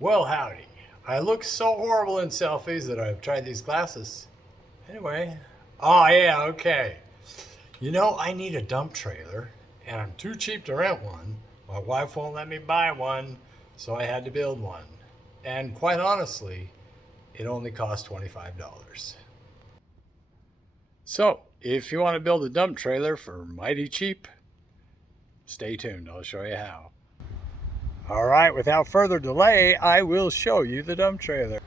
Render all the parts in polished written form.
Well, howdy. I look so horrible in selfies that I've tried these glasses. Anyway, oh yeah, okay. You know, I need a dump trailer, and I'm too cheap to rent one. My wife won't let me buy one, so I had to build one. And quite honestly, it only cost $25. So, if you want to build a dump trailer for mighty cheap, stay tuned, I'll show you how. All right, without further delay, I will show you the dump trailer.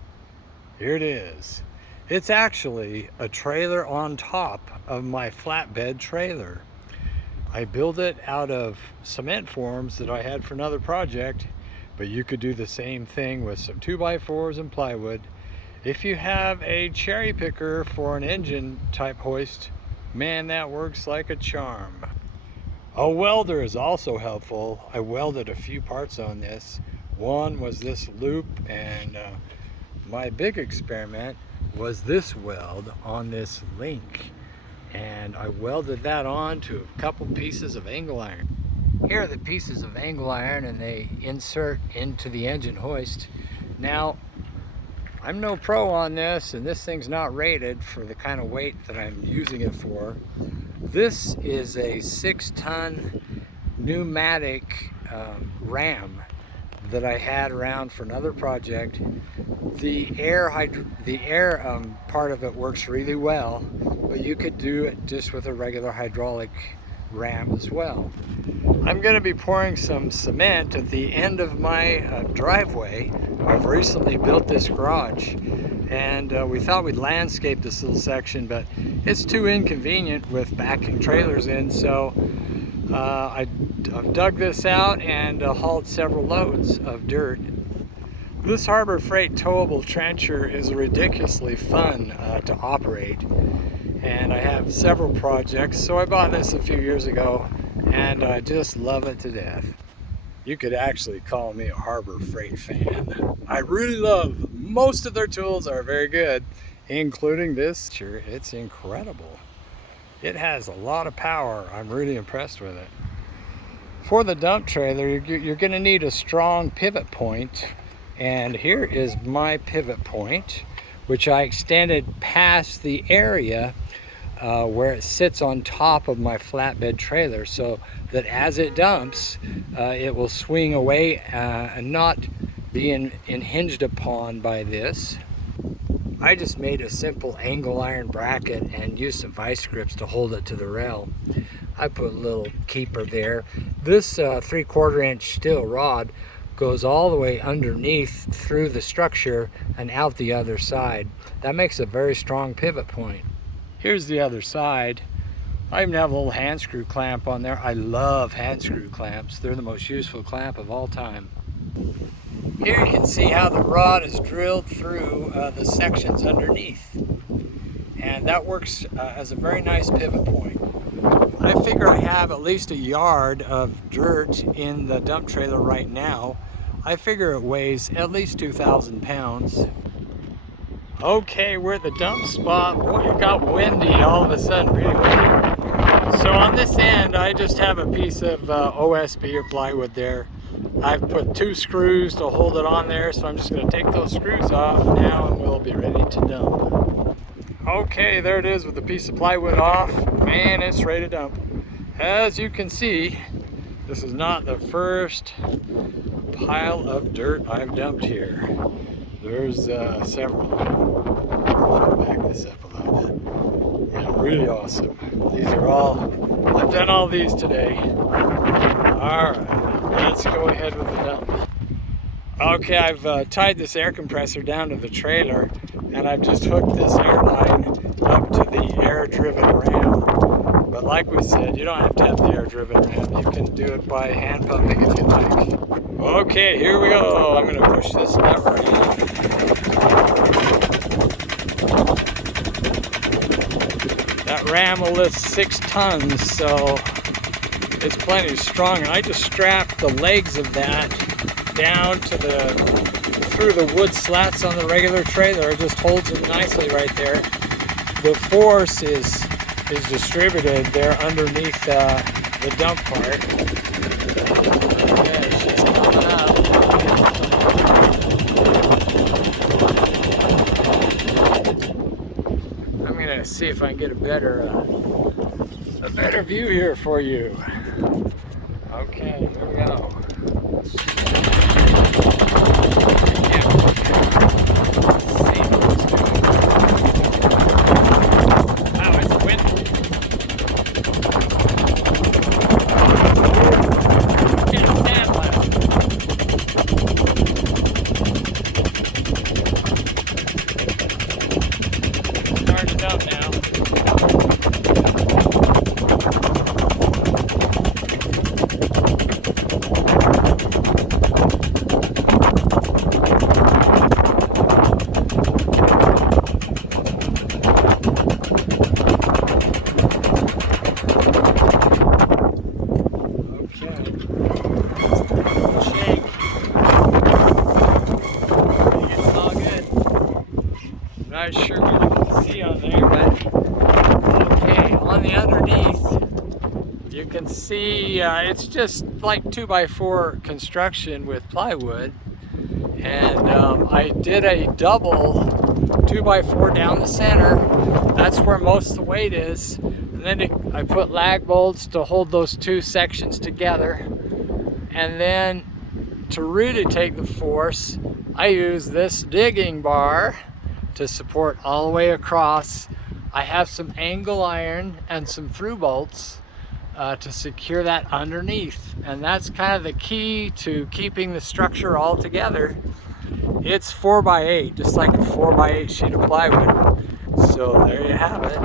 Here it is. It's actually a trailer on top of my flatbed trailer. I built it out of cement forms that I had for another project, but you could do the same thing with some 2x4s and plywood. If you have a cherry picker for an engine type hoist, man, that works like a charm. A welder is also helpful. I welded a few parts on this. One was this loop, and my big experiment was this weld on this link. And I welded that on to a couple pieces of angle iron. Here are the pieces of angle iron, and they insert into the engine hoist. Now, I'm no pro on this, and this thing's not rated for the kind of weight that I'm using it for. This is a 6-ton pneumatic ram that I had around for another project. The air part of it works really well, but you could do it just with a regular hydraulic ram as well. I'm going to be pouring some cement at the end of my driveway. I've recently built this garage, and we thought we'd landscape this little section, but it's too inconvenient with backing trailers in, so I've dug this out and hauled several loads of dirt. This Harbor Freight towable trencher is ridiculously fun to operate, and I have several projects, so I bought this a few years ago, and I just love it to death. You could actually call me a Harbor Freight fan. I really love most of their tools are very good, including this. It's incredible. It has a lot of power. I'm really impressed with it. For the dump trailer, you're going to need a strong pivot point, and here is my pivot point, which I extended past the area where it sits on top of my flatbed trailer, so that as it dumps, it will swing away and not be hinged upon by this. I just made a simple angle iron bracket and used some vice grips to hold it to the rail. I put a little keeper there. This 3/4 inch steel rod goes all the way underneath through the structure and out the other side. That makes a very strong pivot point. Here's the other side. I even have a little hand screw clamp on there. I love hand screw clamps. They're the most useful clamp of all time. Here you can see how the rod is drilled through the sections underneath. And that works as a very nice pivot point. I figure I have at least a yard of dirt in the dump trailer right now. I figure it weighs at least 2,000 pounds. Okay, we're at the dump spot. Boy, it got windy all of a sudden, really windy. So on this end, I just have a piece of OSB or plywood there. I've put 2 screws to hold it on there, so I'm just going to take those screws off now and we'll be ready to dump. Okay, there it is with the piece of plywood off. Man, it's ready to dump. As you can see, this is not the first pile of dirt I've dumped here. There's several. I'll back this up a little bit. Yeah, really awesome. These are all, I've done all these today. Alright, let's go ahead with the dump. Okay, I've tied this air compressor down to the trailer, and I've just hooked this air line up to the air-driven ram. But like we said, you don't have to have the air-driven ram. You can do it by hand pumping if you like. Okay, here we go. I'm going to push this lever in. That ram will lift 6 tons, so it's plenty strong. And I just strapped the legs of that down to through the wood slats on the regular trailer. It just holds it nicely right there. The force is distributed there underneath the dump part. Okay, she's coming up. see if I can get a better view here for you. Okay, here we go. Wow, it's windy. Getting sand left. Started up now. Not sure what you can see on there, but okay, on the underneath you can see it's just like 2x4 construction with plywood, and I did a double 2x4 down the center. That's where most of the weight is, and then I put lag bolts to hold those two sections together, and then to really take the force I use this digging bar to support all the way across. I have some angle iron and some through bolts to secure that underneath, and that's kind of the key to keeping the structure all together. It's 4x8, just like a 4x8 sheet of plywood. So there you have it.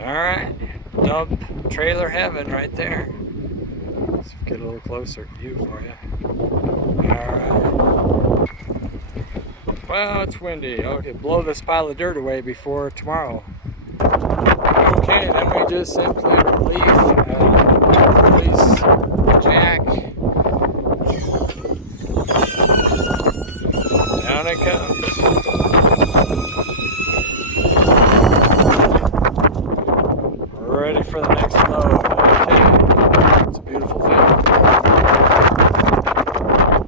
All right, dump trailer heaven right there. Let's get a little closer view for you. All right. Well, it's windy. Okay, blow this pile of dirt away before tomorrow. Okay, then we just simply release the jack